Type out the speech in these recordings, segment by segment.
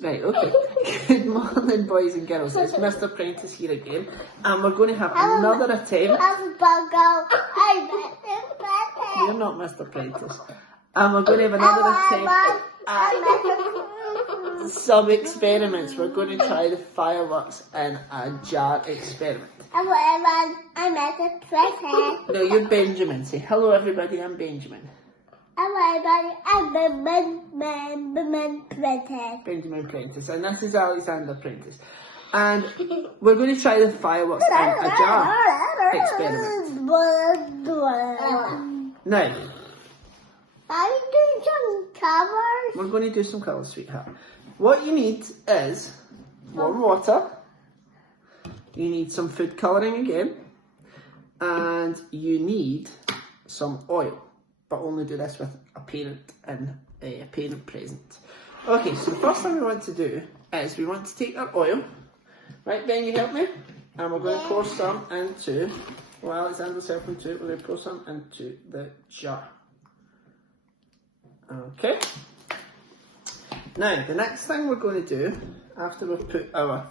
Right, okay. Good morning, boys and girls. It's Mr. Prentice here again, and we're going to have another attempt. You're not Mr. Prentice. And we're going to have another attempt at some experiments. We're going to try the fireworks in a jar experiment. Hello everyone, I'm Mr. Prentice. No, you're Benjamin. Say hello everybody, I'm Benjamin. Hello everybody, I'm Benjamin Prentice. Benjamin Prentice, and this is Alexander Prentice. And we're going to try the fireworks in a jar experiment. Now, are you doing some covers? we're going to do some colours, sweetheart. What you need is warm water. You need some food colouring again. And you need some oil. But only do this with a parent and a parent present. Okay, so the first thing we want to do is we want to take our oil. Right, Ben, you help me? And we're going to pour some into, well, Alexander's helping too, we're going to pour some into the jar. Okay. Now, the next thing we're going to do, after we've put our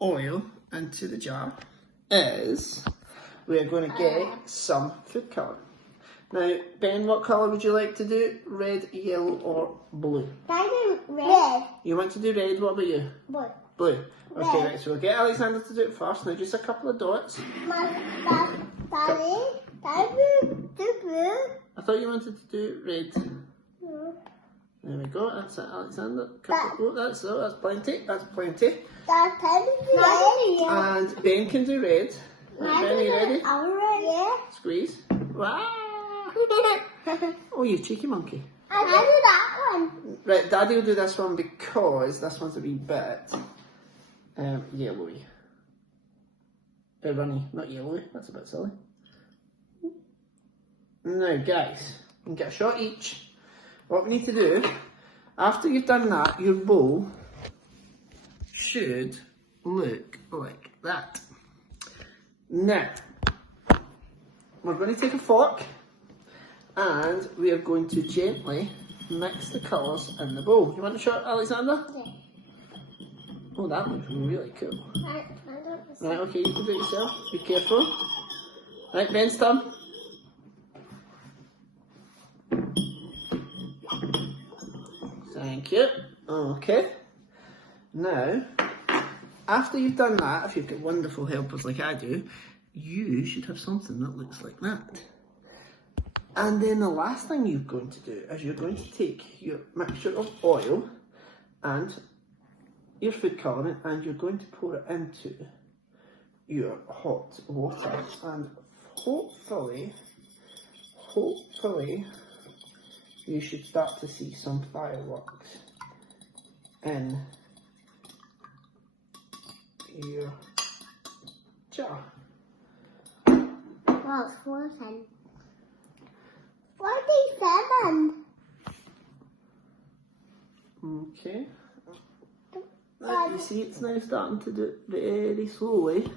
oil into the jar, is we're going to get some food colour. Now, Ben, what colour would you like to do? Red, yellow or blue? I do red. You want to do red, what about you? Blue. Blue. Okay, Red. right, so we'll get Alexander to do it first. Now, just a couple of dots. Daddy, do blue. I thought you wanted to do red. There we go, that's it, Alexander. Oh, that's plenty, that's plenty. And Ben can do red. Right, Ben, are you ready? Yeah. Squeeze. Wow. Oh, you cheeky monkey. I do that one. Right, Daddy will do this one because this one's a wee bit yellowy. Runny, not yellowy, that's a bit silly. Now guys, you can get a shot each. What we need to do, after you've done that, your bowl should look like that. Now, we're going to take a fork and we are going to gently mix the colours in the bowl. You want a shot, Alexander? Yeah. Oh, that looks really cool. I Right, okay, you can do it yourself. Be careful. Right, Ben's turn. Thank you. Okay. Now, after you've done that, if you've got wonderful helpers like I do, you should have something that looks like that. And then the last thing you're going to do is you're going to take your mixture of oil and your food colouring and you're going to pour it into your hot water. And hopefully, you should start to see some fireworks in your jar. Well, it's 47. 47. Okay. Now you see it's now starting to do it very slowly.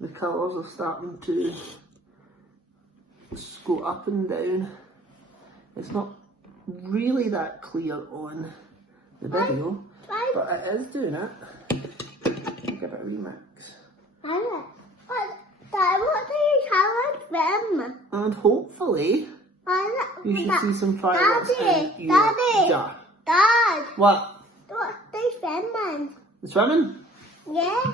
The colours are starting to go up and down. It's not really that clear on the video, but it is doing it. Give it a remix. What do you colour them? And hopefully you should see some fireworks in your jar. Dad, What? what do you swimming? The swimming? Yeah.